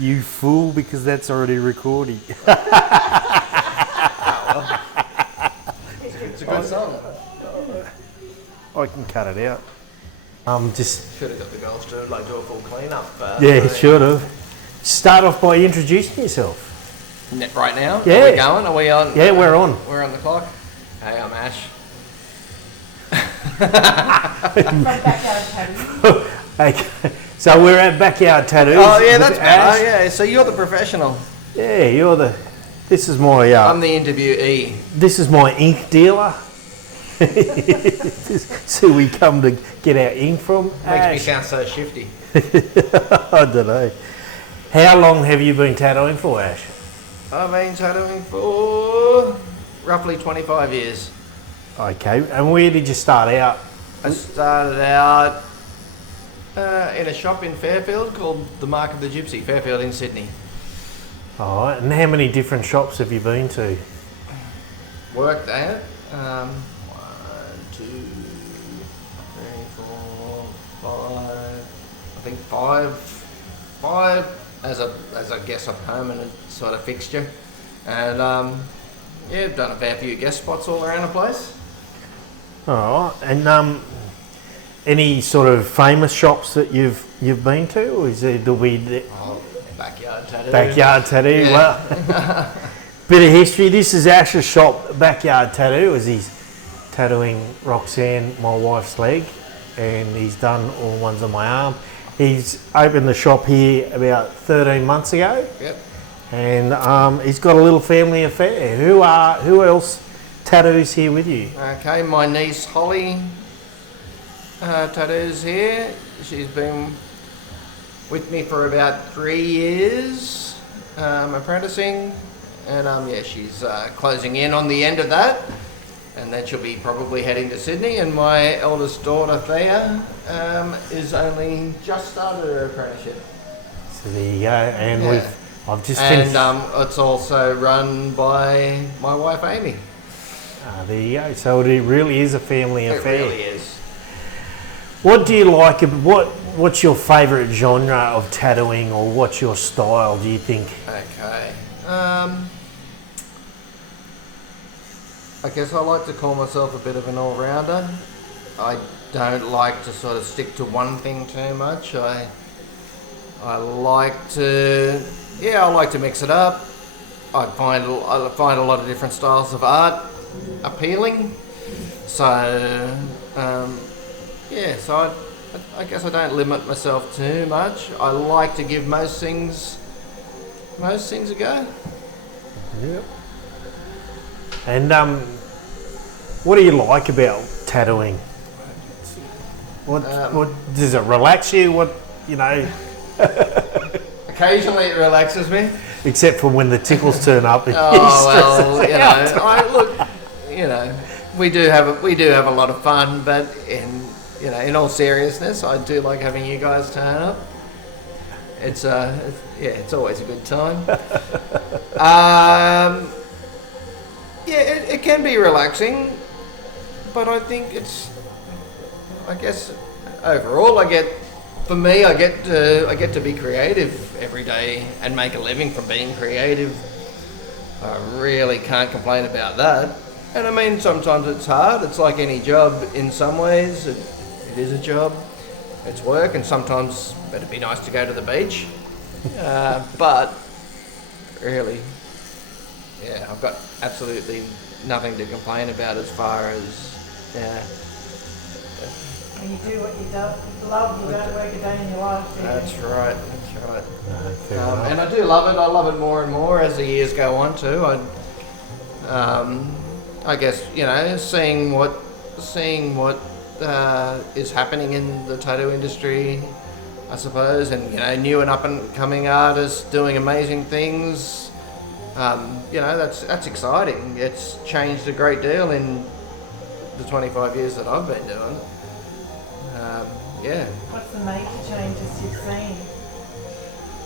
You fool, because that's already recording. It's a good song. I can cut it out. Just Should have got the girls to like do a full clean up. yeah, should have. Start off by introducing yourself. Right now? Yeah. Are we going? Are we on? Yeah, we're on. We're on the clock. Hey, I'm Ash. From Backyard Tattoo. Okay, so we're at Backyard Tattoos. Oh yeah, that's with better. Ash. Yeah, so you're the professional. Yeah, you're the. This is my. I'm the interviewee. This is my ink dealer. So we come to get our ink from. Makes me Ash. sound so shifty. I don't know. How long have you been tattooing for, Ash? I've been tattooing for roughly 25 years. Okay, and where did you start out? I started out in a shop in Fairfield called the Mark of the Gypsy, Fairfield in Sydney. Oh, and how many different shops have you been to? Worked at 1, 2, 3, 4, 5. I think five as I guess a permanent sort of fixture, and yeah, I've done a fair few guest spots all around the place. All right, and any sort of famous shops that you've been to, or is there Backyard Tattoo. Backyard Tattoo? Yeah. Well, bit of history. This is Ash's shop, Backyard Tattoo, as he's tattooing Roxanne, my wife's leg, and he's done all ones on my arm. He's opened the shop here about 13 months ago. Yep. And he's got a little family affair. Who else tattoos here with you? Okay, my niece Holly tattoos here. She's been with me for about 3 years, apprenticing, and yeah, she's closing in on the end of that, and then she'll be probably heading to Sydney. And my eldest daughter Thea is only just started her apprenticeship. So there you go. And Yeah. I've just finished. And it's also run by my wife Amy. There you go. So it really is a family It affair. really is. What do you like? What's your favourite genre of tattooing, or what's your style, do you think? Okay. I guess I like to call myself a bit of an all-rounder. I don't like to sort of stick to one thing too much. I like to mix it up. I find a lot of different styles of art appealing. So so I guess I don't limit myself too much. I like to give most things a go. Yep. And what do you like about tattooing? What does it relax you? Occasionally it relaxes me. Except for when the tickles turn up. And Oh well, we do have a lot of fun, but in all seriousness, I do like having you guys turn up. It's always a good time. It can be relaxing, but I think overall I get to be creative every day and make a living from being creative. I really can't complain about that. And I mean, sometimes it's hard. It's like any job in some ways. It is a job. It's work, and sometimes it'd be nice to go to the beach. But really, yeah, I've got absolutely nothing to complain about as far as, And you do what you love, you don't work a day in your life. do you? That's right. fair enough. And I do love it. I love it more and more as the years go on too. I guess seeing what is happening in the tattoo industry, I suppose, and new and up and coming artists doing amazing things. That's exciting. It's changed a great deal in the 25 years that I've been doing it. What's the major changes you've seen?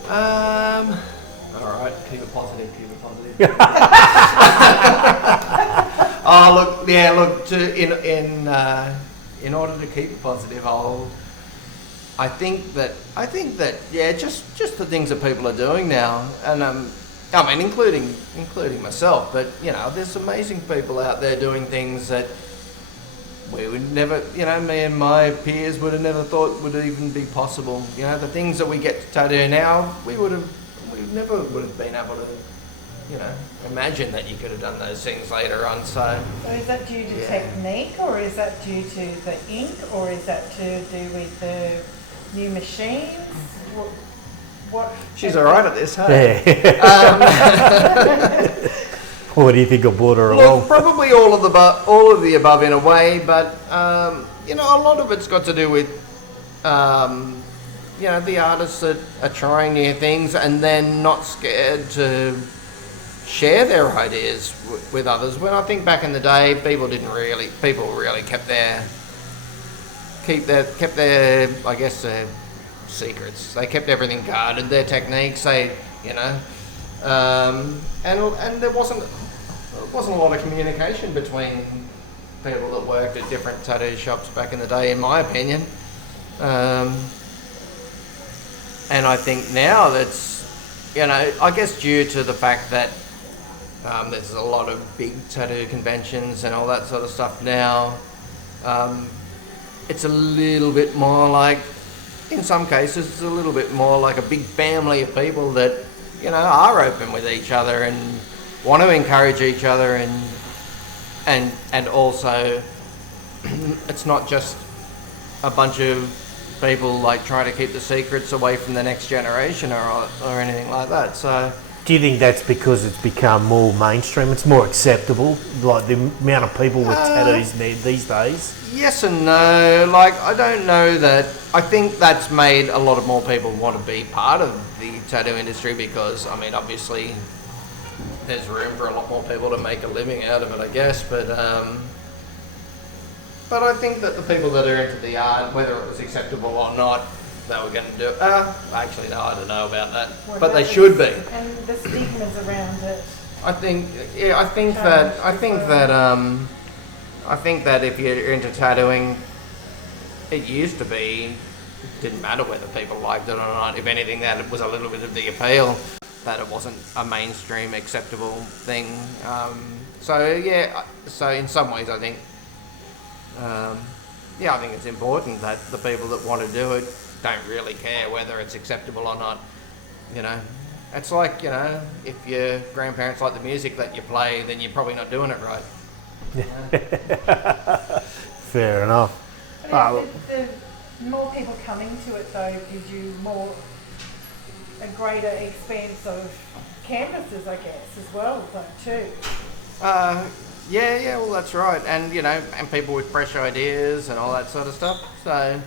All right, keep it positive. Oh, look, yeah, look. In order to keep it positive, I think that yeah, just the things that people are doing now, and I mean, including myself, but there's amazing people out there doing things that we would never, me and my peers would have never thought would even be possible. The things that we get to tattoo now, we never would have been able to, imagine that you could have done those things later on. So is that due to technique, or is that due to the ink, or is that to do with the new machines? What? She's all right at this, hey? Yeah. What do you think I brought her along? Look, probably all of the above in a way, but a lot of it's got to do with the artists that are trying new things and then not scared to share their ideas with others. When I think back in the day, people really kept their I guess their secrets. They kept everything guarded, their techniques. And there wasn't a lot of communication between people that worked at different tattoo shops back in the day, in my opinion. And I think now that's, I guess due to the fact that there's a lot of big tattoo conventions and all that sort of stuff now, it's a little bit more like, in some cases, it's a little bit more like a big family of people that, are open with each other and want to encourage each other, and also it's not just a bunch of people like trying to keep the secrets away from the next generation or anything like that. So do you think that's because it's become more mainstream? It's more acceptable, like the amount of people with tattoos these days? Yes and no. Like, I don't know that. I think that's made a lot of more people want to be part of the tattoo industry because, I mean, obviously there's room for a lot more people to make a living out of it, I guess. But I think that the people that are into the art, whether it was acceptable or not, they were going to do it. Actually, no, I don't know about that. But they should be. And the stigmas around it. I think that if you're into tattooing, it used to be, it didn't matter whether people liked it or not. If anything, that it was a little bit of the appeal, that it wasn't a mainstream acceptable thing. So in some ways, I think, I think it's important that the people that want to do it don't really care whether it's acceptable or not. It's like, if your grandparents like the music that you play, then you're probably not doing it right. Fair enough. The more people coming to it, though, gives you a greater expanse of canvases, I guess, as well, though, too. Yeah, well, that's right. And, and people with fresh ideas and all that sort of stuff. So,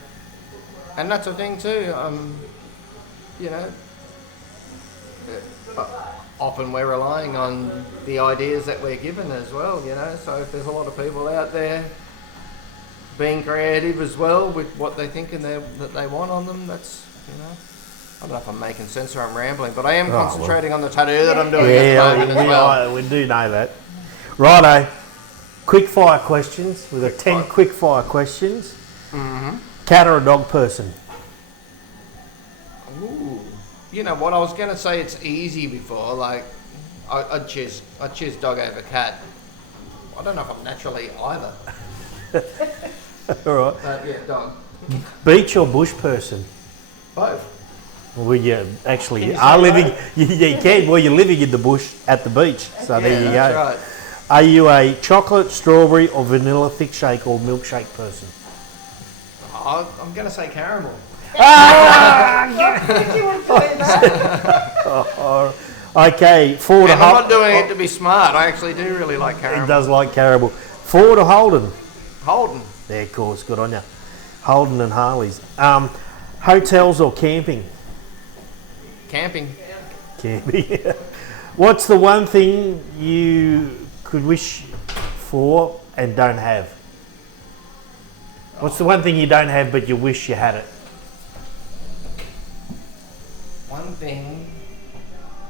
and that's the thing, too. Often we're relying on the ideas that we're given as well, so if there's a lot of people out there being creative as well with what they think and that they want on them, that's, I don't know if I'm making sense or I'm rambling, but I am concentrating on the tattoo that I'm doing at the moment as well. We do know that. Righto, quick fire questions. We've got 10 quick fire questions. Mm-hmm. Cat or a dog person? Ooh. You know what, I was going to say it's easy before, like, I'd choose dog over cat. I don't know if I'm naturally either. All right. Yeah, dog. Beach or bush person? Both. Well, you actually Can you are say living, both? you can, well, you're living in the bush at the beach, so there you go. That's right. Are you a chocolate, strawberry or vanilla thick shake or milkshake person? I'm going to say caramel. Did you want to say that? Okay, Ford or And I'm not doing it to be smart. I actually do really like He caramel. does like caramel. Ford or Holden? Holden. Yeah, of course. Good on you. Holden and Harley's. Hotels or camping? Camping. Camping. What's the one thing you could wish for and don't have? What's the one thing you don't have but you wish you had it? One thing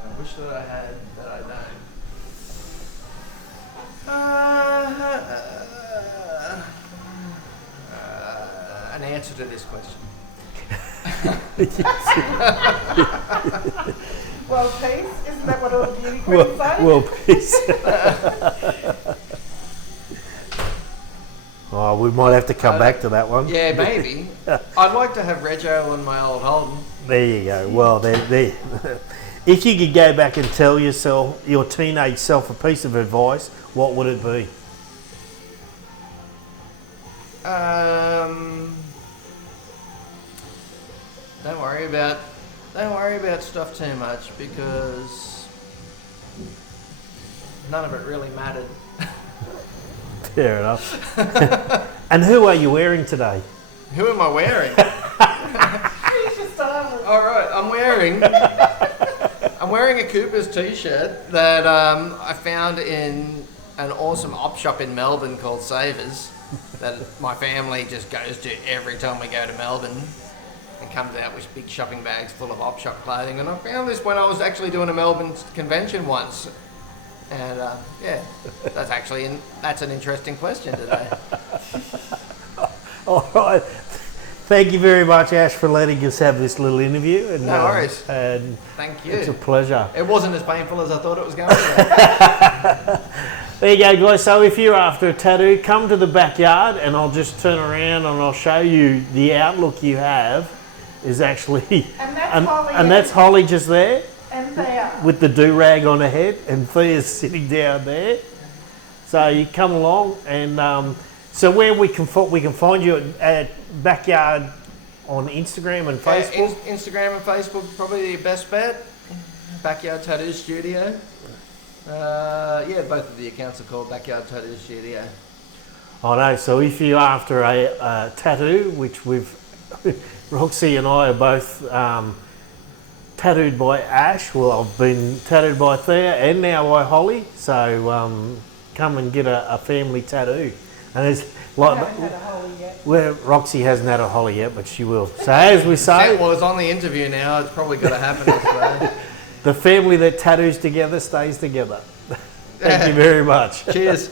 I wish that I had that I don't. An answer to this question. World peace? Isn't that what all the beauty queens say? Well, peace. Oh, we might have to come back to that one. Yeah, maybe. I'd like to have Rego on my old Holden. There you go. Well, there. If you could go back and tell yourself, your teenage self, a piece of advice, what would it be? Don't worry about stuff too much because none of it really mattered. Fair enough. And who are you wearing today? Who am I wearing? Who's your stylist? All right, I'm wearing a Cooper's t-shirt that I found in an awesome op shop in Melbourne called Savers that my family just goes to every time we go to Melbourne and comes out with big shopping bags full of op shop clothing. And I found this when I was actually doing a Melbourne convention once. And yeah, that's an interesting question today. All right. Thank you very much, Ash, for letting us have this little interview. And, No worries. And Thank you. it's a pleasure. It wasn't as painful as I thought it was going to be. There you go, guys. So if you're after a tattoo, come to the backyard and I'll just turn around and I'll show you the outlook you have is actually... And that's Holly. And that's Holly just there And there. with the do-rag on her head and Thea's sitting down there. So you come along and so where we can find you at Backyard on Instagram and Facebook? Instagram and Facebook probably the best bet. Backyard Tattoo Studio. Yeah, both of the accounts are called Backyard Tattoo Studio. I know. So if you're after a tattoo, which Roxy and I are both tattooed by Ash. Well, I've been tattooed by Thea and now by Holly. So come and get a family tattoo. And it's I haven't had a Holly yet. well, Roxy hasn't had a Holly yet, but she will. So as we say, Well, it's on the interview now. It's probably going to happen today. the family that tattoos together stays together. Thank you very much. Cheers.